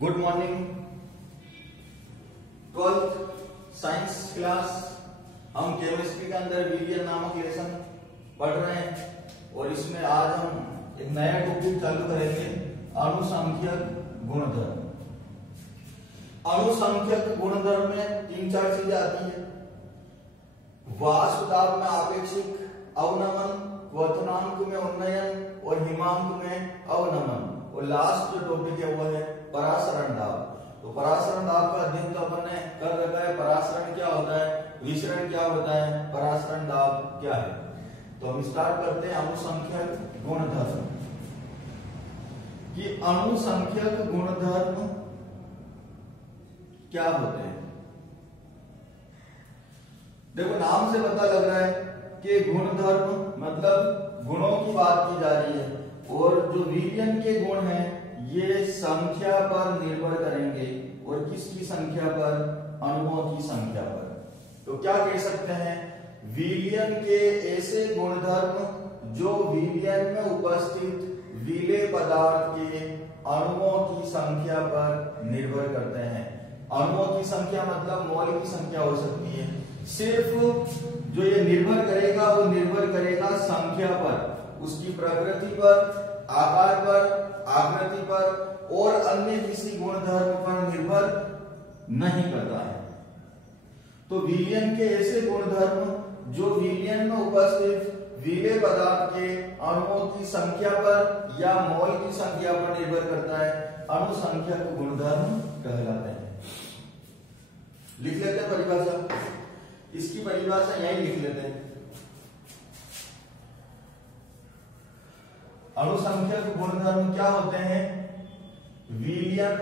Good morning. 12th science class हम chemistry के अंदर विलियन नामक लेसन पढ़ रहे हैं और इसमें आज हम एक नया टॉपिक चालू करेंगे, अणुसंख्यक गुणधर्म। अणुसंख्यक गुणधर्म में 3-4 चीजें आती है। वाष्प दाब में आपेक्षिक अवनमन, क्वथनांक में उन्नयन और हिमांक में अवनमन। और लास्ट जो टॉपिक है वो है परासरण दाब। तो परासरण दाब का अध्ययन तो अपन ने कर रखा है। परासरण क्या होता है, विसरण क्या होता है, परासरण दाब क्या है। तो हम स्टार्ट करते हैं अणुसंख्यक गुणधर्म कि अणुसंख्यक गुणधर्म क्या होते हैं। देखो नाम से पता लग रहा है कि गुणधर्म मतलब गुणों की बात की जा रही है और जो विलियन के गुण हैं ये संख्या पर निर्भर करेंगे। और किसकी संख्या पर, अणुओं की संख्या पर। तो क्या कह सकते हैं, विलियन के ऐसे गुणधर्म जो विलियन में उपस्थित विलेय पदार्थ के अणुओं की संख्या पर निर्भर करते हैं। अणुओं की संख्या मतलब मोल की संख्या हो सकती है। सिर्फ जो ये निर्भर करेगा वो निर्भर करेगा संख्या पर, उसकी प्रकृति पर, आकार पर, आकृति पर और अन्य किसी गुणधर्म पर निर्भर नहीं करता है। तो विलियन के ऐसे गुणधर्म जो विलियन में उपस्थित विलेय पदार्थ के अणुओं की संख्या पर या मोल की संख्या पर निर्भर करता है, अणुसंख्यक गुणधर्म कहलाते हैं। लिख लेते हैं परिभाषा। इसकी परिभाषा यही लिख लेते हैं। अणुसंख्यक गुणधर्म क्या होते हैं, विलियन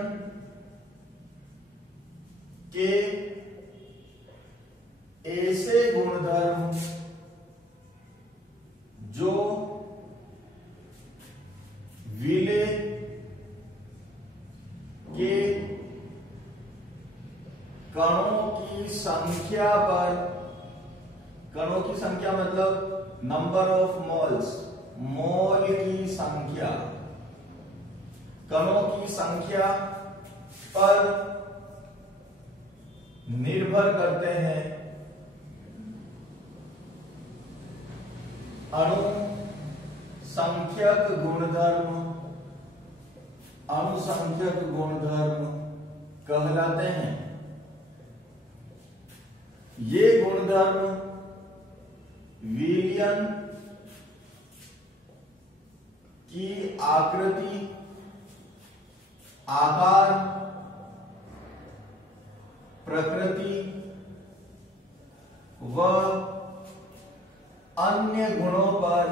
के ऐसे गुणधर्म जो विलेय के कणों की संख्या पर, कणों की संख्या मतलब नंबर ऑफ मोल्स, मोल की संख्या, कणों की संख्या पर निर्भर करते हैं। अणुसंख्यक गुणधर्म, अणुसंख्यक गुणधर्म कहलाते हैं। ये गुणधर्म विलियन की आकृति, आकार, प्रकृति व अन्य गुणों पर,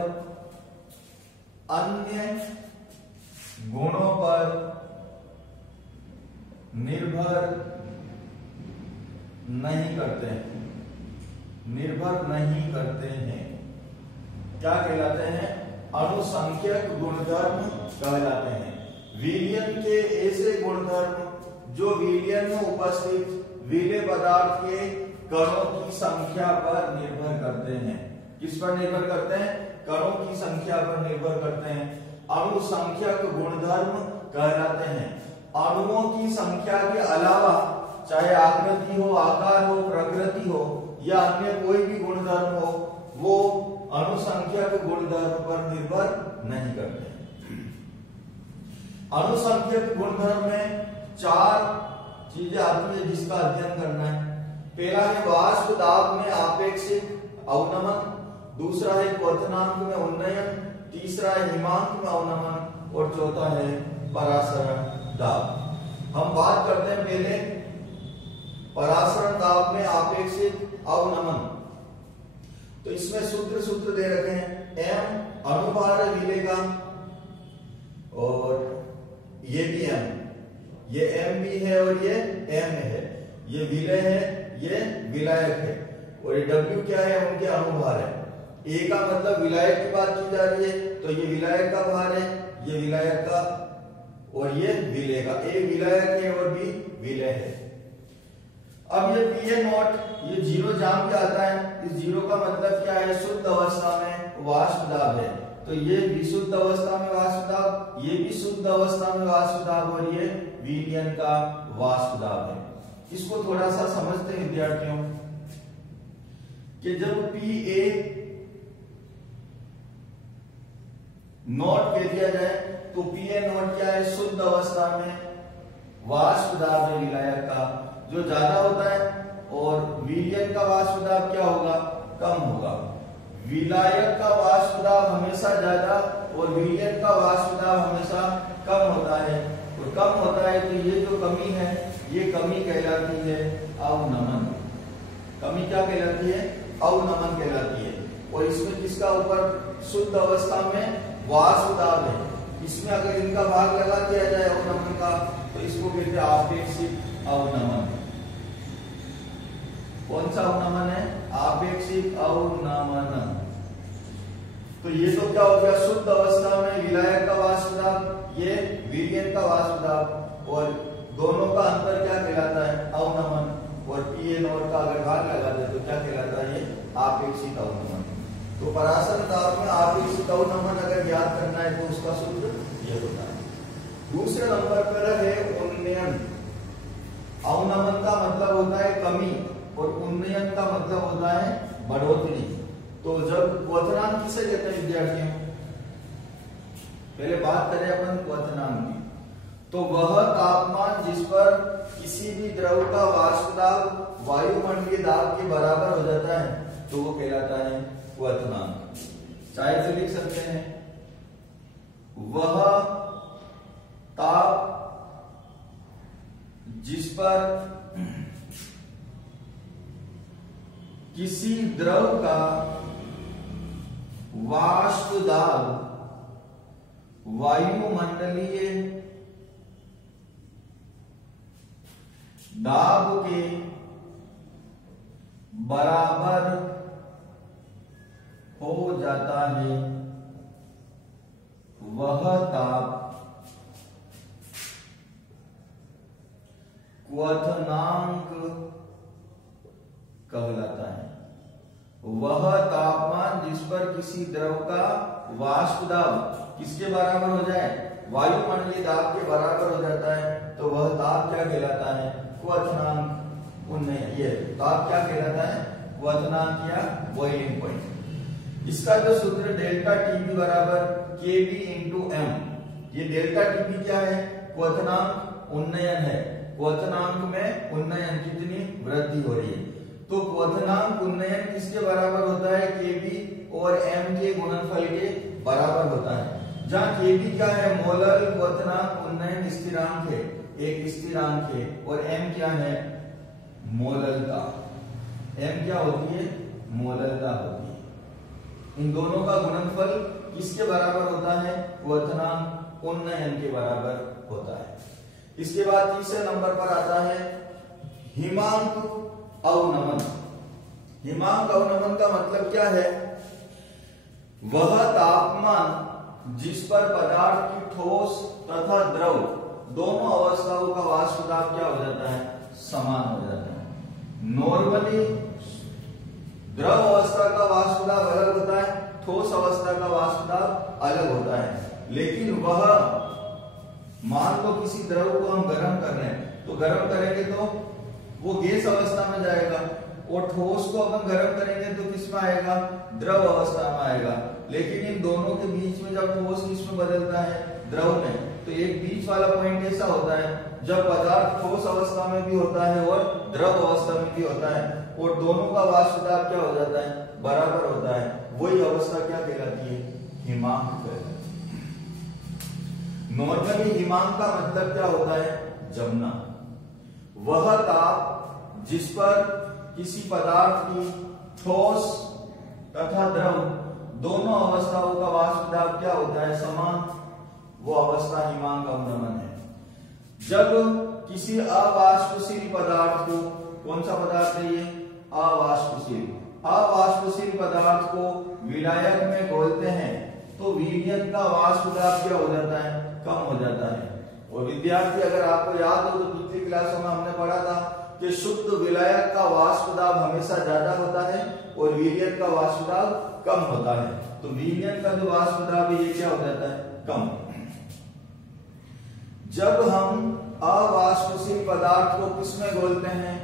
अन्य गुणों पर निर्भर नहीं करते हैं, निर्भर नहीं करते हैं। क्या कहलाते हैं, अणुसंख्यक गुणधर्म कहलाते हैं। विलियन के ऐसे गुणधर्म जो विलियन में उपस्थित विलेय पदार्थ के कणों की संख्या पर निर्भर करते हैं। किस पर निर्भर करते हैं, कणों की संख्या पर निर्भर करते हैं, अणुसंख्यक गुणधर्म कहलाते हैं। अणुओं की संख्या के अलावा चाहे आकृति हो, आकार हो, प्रकृति हो या अन्य कोई भी गुणधर्म हो, वो अणुसंख्यक गुणधर्म पर निर्भर नहीं करते। अणुसंख्यक गुणधर्म में 4 चीजें आती है जिसका अध्ययन करना है। पहला है वाष्प दाब में आपेक्षिक अवनमन, दूसरा है क्वथनांक में उन्नयन, तीसरा है हिमांक में अवनमन और चौथा है परासरण दाब। हम बात करते हैं पहले परासरण दाब में आपेक्षिक अवनमन। तो इसमें सूत्र दे रखे हैं। m अणुभार है विलेय का और ये भी m, ये m भी है और ये m है। ये विलेय है, ये विलायक है और ये w क्या है, उनके अणुभार है। a का मतलब विलायक की बात की जा रही है तो ये विलायक का भार है, ये विलायक का और ये विलेय का। a विलायक है और b विलेय है। अब ये Pn0 ये 0 जाम के आता है। इस 0 का मतलब क्या है, शुद्ध अवस्था में वाष्प दाब है। तो ये विशुद्ध अवस्था में वाष्प दाब, ये भी शुद्ध अवस्था में वाष्प दाब और ये विलयन का वाष्प दाब है। इसको थोड़ा सा समझते हैं विद्यार्थियों कि जब PA नोट कह दिया जाए तो PA नोट क्या है, शुद्ध अवस्था में वाष्प दाब है विलायक का जो ज्यादा होता है, और विलयन का वाष्प दाब क्या होगा, कम होगा। विलायक का वाष्प दाब हमेशा ज्यादा और विलयन का वाष्प दाब हमेशा कम होता है, और कम होता है तो ये जो कमी है ये कमी कहलाती है अवनमन। कमी क्या कहलाती है, अवनमन कहलाती है। और इसमें किसका ऊपर, शुद्ध अवस्था में वाष्प दाब है, इसमें अगर इनका भाग लगा दिया जाए अवनमन का तो इसको कहते हैं आपेक्षिक अवनमन। कौन सा अवनमन है, आपेक्षिक अवनमन। तो ये तो क्या हो गया, शुद्ध अवस्था में विलायक का वाष्प दाब, ये विलयन का वाष्प दाब, और दोनों का अंतर क्या कहलाता है, अवनमन। और PA नोट का अगर भाग लगा दे तो क्या कहलाता है, ये आपेक्षिक अवनमन। तो पराशर दाब में आपेक्षिक अवनमन अगर याद करना है तो उसका सूत्र ये होता है। दूसरे नंबर पर है उन्नयन। अवनमन का मतलब होता है कमी और उन्नयन का मतलब होता है बढ़ोतरी। तो जब क्वथनांक किसे कहते हैं विद्यार्थियों, पहले बात करें अपन क्वथनांक की, तो वह तापमान जिस पर किसी भी द्रव का वाष्प दाब वायुमंडलीय दाब के बराबर हो जाता है तो वो कहलाता है क्वथनांक। चाहे तो लिख सकते हैं वह ताप जिस पर किसी द्रव का वाष्प दाब वायुमंडलीय दाब के बराबर हो जाता है वह ताप क्वथनांक कहलाता है। वह तापमान जिस पर किसी द्रव का वाष्प दाब किसके बराबर हो जाए, वायुमंडलीय दाब के बराबर हो जाता है तो वह ताप क्या कहलाता है, क्वथनांक। उन्नयन, ये ताप क्या कहलाता है, क्वथनांक या बॉइलिंग पॉइंट। इसका जो सूत्र डेल्टा टीबी बराबर केबी इंटू एम, ये डेल्टा टीबी क्या है, क्वथनांक उन्नयन है। क्वथनांक में उन्नयन कितनी वृद्धि हो रही है, तो क्वथनांक उन्नयन किसके बराबर होता है, केबी और एम के गुणनफल के बराबर होता है। जहां केबी क्या है, मोलर क्वथनांक उन्नयन स्थिरांक है, एक स्थिरांक है, और एम क्या है, मोलरता। एम क्या होती है, मोलरता होती है। इन दोनों का गुणनफल किसके बराबर होता है, क्वथनांक उन्नयन के बराबर होता है। इसके बाद तीसरे नंबर पर आता है हिमांक अवनमन। हिमांक अवनमन का मतलब क्या है, वह तापमान जिस पर पदार्थ की ठोस तथा द्रव दोनों अवस्थाओं का वाष्प दाब क्या हो जाता है, समान हो जाता है। नॉर्मली द्रव अवस्था का वाष्प दाब अलग होता है, ठोस अवस्था का वाष्प दाब अलग होता है। लेकिन वह मान लो किसी द्रव को हम गर्म कर रहे हैं तो गर्म करेंगे तो वो गैस अवस्था में जाएगा, और ठोस को अपन गर्म करेंगे तो किसमें आएगा, द्रव अवस्था में आएगा। लेकिन इन दोनों के बीच में जब ठोस किसमें बदलता है, द्रव में, तो एक बीच वाला पॉइंट ऐसा होता है जब पदार्थ ठोस अवस्था में भी होता है और द्रव अवस्था में भी होता है, और दोनों का वाष्प दाब क्या हो जाता है, बराबर होता है। वही अवस्था क्या कहलाती है, हिमांक कहलाती है। नॉर्मली हिमांक का मतलब क्या होता है, जमना। वह ताप जिस पर किसी पदार्थ की ठोस तथा द्रव दोनों अवस्थाओं का वाष्प दाब क्या होता है, समान, वो अवस्था हिमांक अवनमन है। जब किसी अवाष्पशील पदार्थ को, कौन सा पदार्थ है ये, अवाष्पशील पदार्थ को विलायक में घोलते हैं तो विलयन का वाष्प दाब क्या हो जाता है, कम हो जाता है। और विद्यार्थी अगर आपको याद हो तो पिछली क्लासों में हमने पढ़ा था कि शुद्ध विलायक का वाष्प दाब हमेशा ज्यादा होता है और विलयन का वाष्प दाब कम होता है। तो विलयन का जो वाष्प दाब है ये क्या हो जाता है, कम। जब हम अवाष्पशील पदार्थ को किसमें घोलते हैं,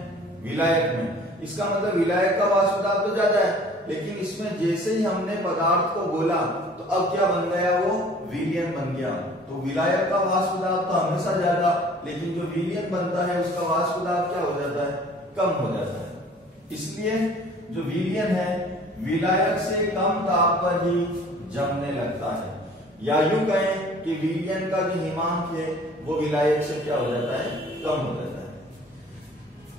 विलायक में। इसका मतलब विलायक का वाष्प दाब तो ज्यादा है, लेकिन इसमें जैसे ही हमने पदार्थ को घोला तो अब क्या बन गया, वो विलयन बन गया। तो विलायक का वाष्प दाब तो हमेशा ज्यादा, लेकिन जो विलयन बनता है उसका वाष्प दाब क्या हो जाता है, कम हो जाता है। इसलिए जो विलयन है विलायक से कम ताप पर ही जमने लगता है, या यूं कहें कि विलयन का जो हिमांक है वो विलायक से क्या हो जाता है, कम हो जाता है।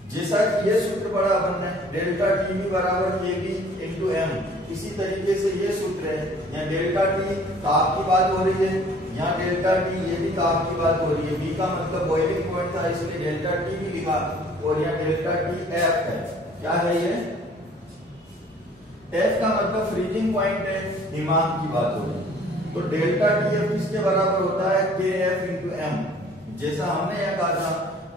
जैसा कि ये सूत्र बड़ा बनना है, डेल्टा टीवी बराबर केबी इंटू एम। इसी तरीके से ये सूत्र है, यहाँ डेल्टा टी ताप की बात हो रही है, यहाँ डेल्टा टी ये भी ताप की बात हो रही है। बी का मतलब बॉइलिंग पॉइंट था, इसलिए डेल्टा टी भी लिखा, और यहाँ डेल्टा टी एफ है। क्या है ये, एफ का मतलब फ्रीजिंग पॉइंट है, हिमांक की बात हो रही है। तो डेल्टा टी एफ किसके बराबर होता है, के एफ इंटू एम। जैसा हमने यह कहा था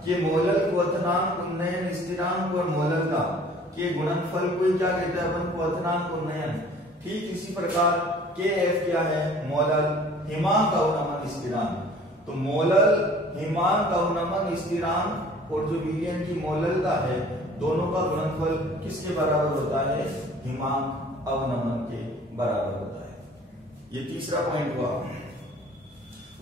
कि मोलल क्वथनांक उन्नयन स्थिरांक और मोललता के गुणनफल को क्या कहते हैं अपन, क्वथनांक उन्नयन। ठीक इसी प्रकार के एफ क्या है, मोलल हिमांक अवनमन स्थिरांक। तो मोलल हिमांक अवनमन स्थिरांक और जो विलयन की मोललता है, दोनों का गुणनफल किसके बराबर होता है, हिमांक अवनमन के बराबर होता है। ये तीसरा पॉइंट हुआ।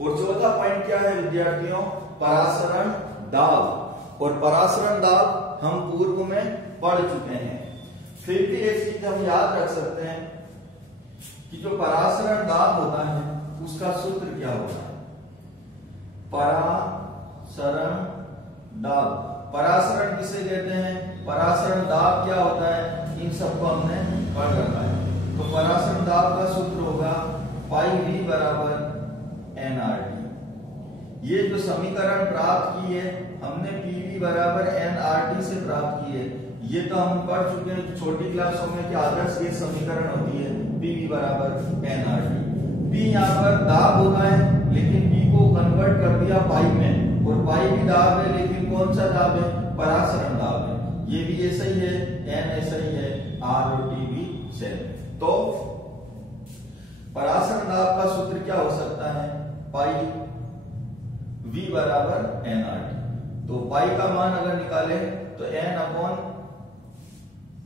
और चौथा पॉइंट क्या है विद्यार्थियों, परासरण दाब। और परासरण दाब हम पूर्व में पढ़ चुके हैं, फिर भी एक चीज हम याद रख सकते हैं कि जो परासरण दाब होता है उसका सूत्र क्या होता है, परासरण दाब। परासरण किसे कहते हैं, परासरण दाब क्या होता है, इन सबको हमने पढ़ रखा है। तो परासरण दाब का सूत्र होगा पाई वी बराबर एनआरटी। ये जो समीकरण प्राप्त की है हमने पीवी बराबर एनआरटी से प्राप्त की है, ये तो हम पढ़ चुके हैं छोटी क्लासों में कि आदर्श गैस समीकरण होती है पीवी बराबर एनआरटी। पी यहाँ पर दाब होता है, लेकिन पी को कन्वर्ट कर दिया पाई में, और पाई भी दाब है, लेकिन कौन सा दाब है, परासरण दाब है। ये भी ऐसा ही है, एन ऐसा ही है, आर और टी भी सेम। तो परासरण दाब का सूत्र क्या हो सकता है, पाई V बराबर एन आर टी। तो पाई का मान अगर निकाले तो n upon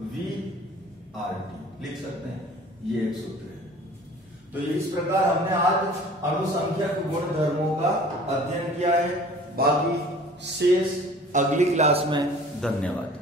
V R T लिख सकते हैं, ये एक सूत्र है। तो इस प्रकार हमने आज अणुसंख्यक गुणधर्मों का अध्ययन किया है। बाकी शेष अगली क्लास में। धन्यवाद।